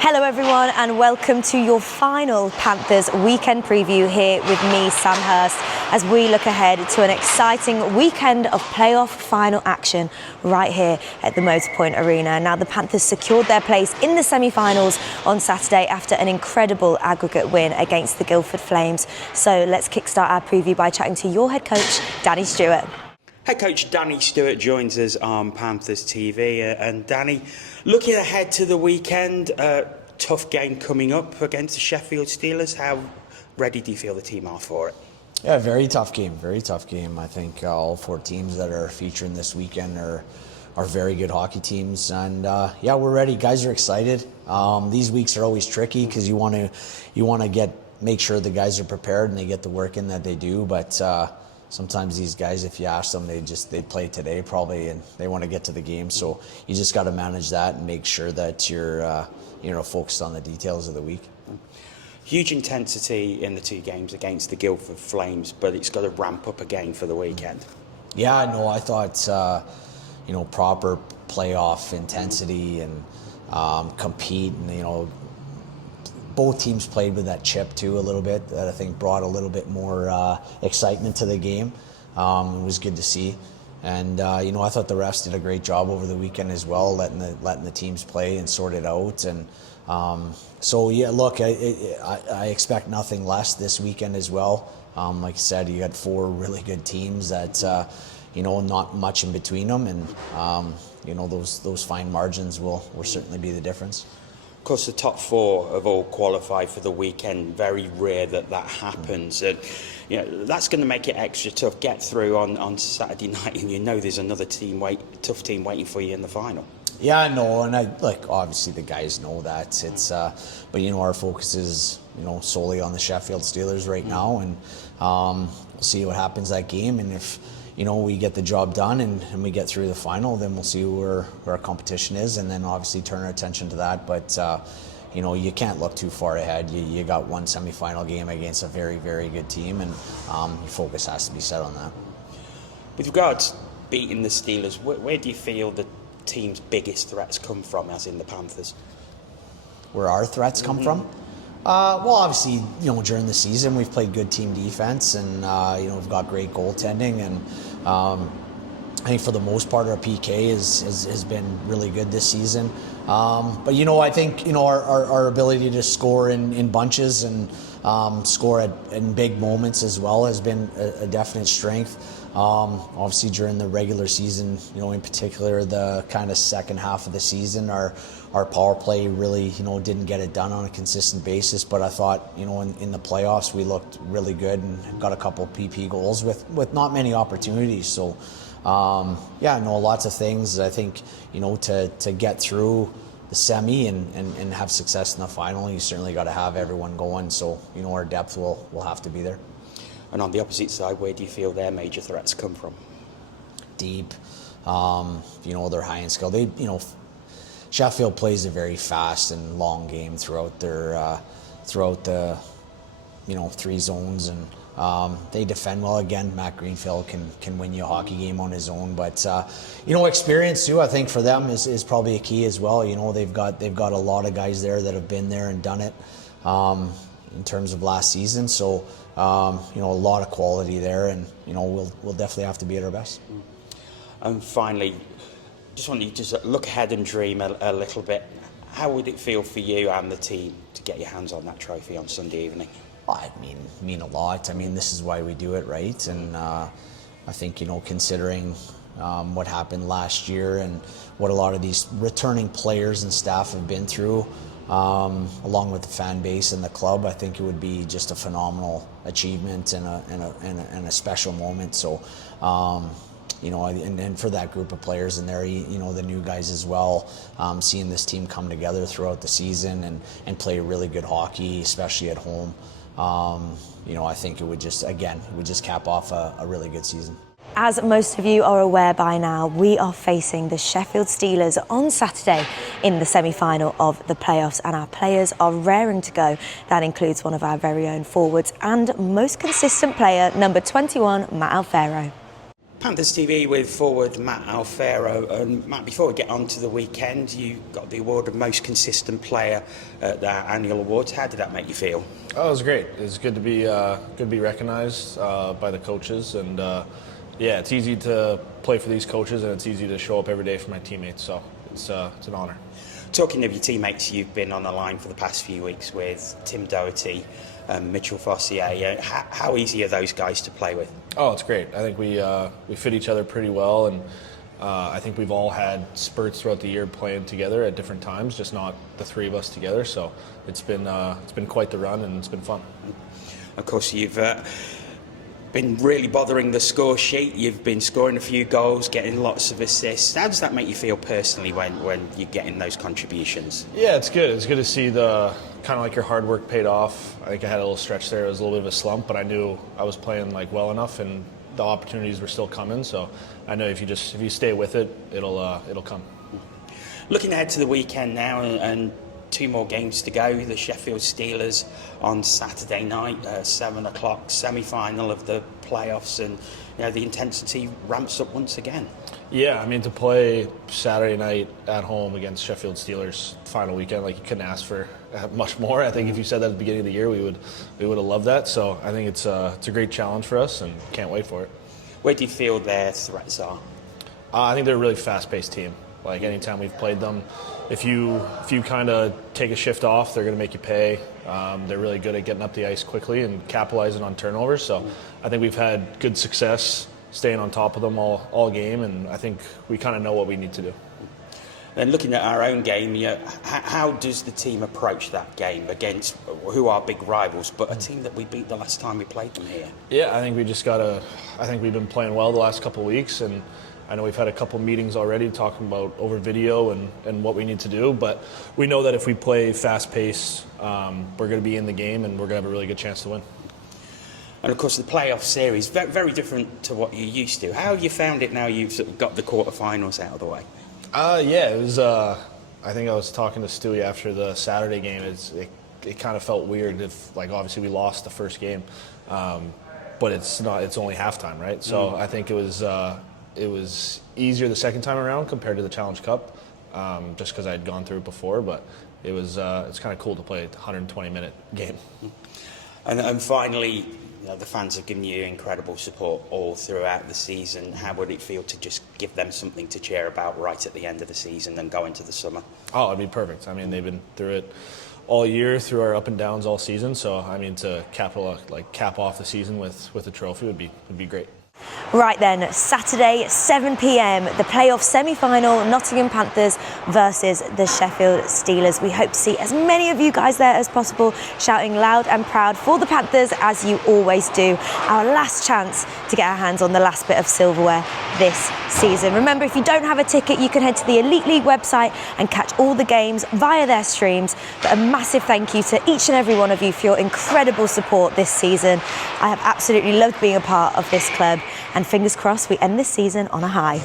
Hello everyone and welcome to your final Panthers weekend preview here with me, Sam Hurst, as we look ahead to an exciting weekend of playoff final action right here at the Motorpoint Arena. Now the Panthers secured their place in the semi-finals on Saturday after an incredible aggregate win against the Guildford Flames. So let's kickstart our preview by chatting to your head coach, Danny Stewart. Head coach Danny Stewart joins us on Panthers TV. And Danny, looking ahead to the weekend, tough game coming up against the Sheffield Steelers. How ready do you feel the team are for it? Yeah, very tough game. I think all four teams that are featuring this weekend are very good hockey teams, and yeah, we're ready. Guys are excited. These weeks are always tricky because you want to make sure the guys are prepared and they get the work in that they do, but. Sometimes these guys, if you ask them, they play today probably, and they want to get to the game. So you just got to manage that and make sure that you're focused on the details of the week. Huge intensity in the two games against the Guildford Flames, but it's got to ramp up again for the weekend. Yeah, no, I thought proper playoff intensity and compete, and both teams played with that chip too a little bit. That I think brought a little bit more excitement to the game. It was good to see, and I thought the refs did a great job over the weekend as well, letting the teams play and sort it out. And so yeah, look, I expect nothing less this weekend as well. Like I said, you got four really good teams that not much in between them, and those fine margins will certainly be the difference. Of course, the top four have all qualified for the weekend. Very rare that happens, and that's going to make it extra tough. Get through on Saturday night, and there's another tough team waiting for you in the final. Yeah, I know, and obviously the guys know that. It's but our focus is solely on the Sheffield Steelers right now, and we'll see what happens that game, and if we get the job done and we get through the final, then we'll see where our competition is, and then obviously turn our attention to that. But you can't look too far ahead. You got one semi-final game against a very, very good team, and your focus has to be set on that. With regards to beating the Steelers, where do you feel the team's biggest threats come from, as in the Panthers? Where our threats come from? Well, obviously, during the season we've played good team defense, and we've got great goaltending, and I think for the most part our PK has been really good this season. But I think our ability to score in bunches and score in big moments as well has been a definite strength. Obviously during the regular season, in particular the kind of second half of the season, our power play really didn't get it done on a consistent basis, but I thought in the playoffs we looked really good and got a couple PP goals with not many opportunities. So lots of things. I think to get through the semi and have success in the final, you certainly got to have everyone going. So our depth will have to be there. And on the opposite side, where do you feel their major threats come from? Deep. They're high in skill. Sheffield plays a very fast and long game throughout the three zones, and they defend well. Again, Matt Greenfield can win you a hockey game on his own, but experience too, I think for them is probably a key as well. They've got a lot of guys there that have been there and done it in terms of last season. So a lot of quality there, and we'll definitely have to be at our best. And finally, just want you to look ahead and dream a little bit. How would it feel for you and the team to get your hands on that trophy on Sunday evening? Well, I mean a lot. I mean, this is why we do it, right? And I think considering what happened last year and what a lot of these returning players and staff have been through, along with the fan base and the club, I think it would be just a phenomenal achievement and a special moment. So. And for that group of players in there, the new guys as well, seeing this team come together throughout the season and play really good hockey, especially at home, I think it would just cap off a really good season. As most of you are aware by now, we are facing the Sheffield Steelers on Saturday in the semi-final of the playoffs, and our players are raring to go. That includes one of our very own forwards and most consistent player, number 21, Matt Alfaro. Panthers TV with forward Matt Alfaro. And Matt, before we get on to the weekend, you got the award of most consistent player at their annual awards. How did that make you feel? Oh, it was great. It was good to be recognized by the coaches, and yeah, it's easy to play for these coaches, and it's easy to show up every day for my teammates. So it's an honor. Talking of your teammates, you've been on the line for the past few weeks with Tim Doherty, Mitchell Fossier. How easy are those guys to play with? Oh, it's great. I think we fit each other pretty well, and I think we've all had spurts throughout the year playing together at different times, just not the three of us together. So it's been quite the run, and it's been fun. Of course, you've been really bothering the score sheet. You've been scoring a few goals, getting lots of assists. How does that make you feel personally when you're getting those contributions? Yeah, it's good. It's good to see the kind of like your hard work paid off. I think I had a little stretch there. It was a little bit of a slump, but I knew I was playing like well enough, and the opportunities were still coming. So I know if you stay with it, it'll come. Looking ahead to the weekend now, and 2 more games to go. The Sheffield Steelers on Saturday night, 7 o'clock, semi-final of the playoffs, and the intensity ramps up once again. Yeah, I mean, to play Saturday night at home against Sheffield Steelers final weekend, like, you couldn't ask for much more. I think if you said that at the beginning of the year, we would have loved that. So I think it's a great challenge for us, and can't wait for it. Where do you feel their threats are? I think they're a really fast-paced team. Like, anytime we've played them, if you kind of take a shift off, they're going to make you pay. They're really good at getting up the ice quickly and capitalizing on turnovers. So I think we've had good success staying on top of them all game, and I think we kind of know what we need to do. Then looking at our own game, how does the team approach that game against who are big rivals, but a team that we beat the last time we played them here? Yeah, I think we just I think we've been playing well the last couple of weeks, and I know we've had a couple meetings already talking about over video and what we need to do, but we know that if we play fast-paced, we're going to be in the game, and we're going to have a really good chance to win. And of course, the playoff series, very, very different to what you used to. How have you found it now you've sort of got the quarterfinals out of the way? Yeah, it was. I think I was talking to Stewie after the Saturday game. It kind of felt weird if, like, obviously we lost the first game, but it's not. It's only halftime, right? So I think it was easier the second time around compared to the Challenge Cup, just because I had gone through it before. But it's kind of cool to play a 120-minute game. And finally, the fans have given you incredible support all throughout the season. How would it feel to just give them something to cheer about right at the end of the season and go into the summer? Oh, it'd be perfect. I mean, they've been through it all year, through our up and downs all season. So I mean, to cap off the season with a trophy would be great. Right then, Saturday, 7 p.m, the playoff semi-final, Nottingham Panthers versus the Sheffield Steelers. We hope to see as many of you guys there as possible, shouting loud and proud for the Panthers, as you always do. Our last chance to get our hands on the last bit of silverware this season. Remember, if you don't have a ticket, you can head to the Elite League website and catch all the games via their streams. But a massive thank you to each and every one of you for your incredible support this season. I have absolutely loved being a part of this club, and fingers crossed we end this season on a high.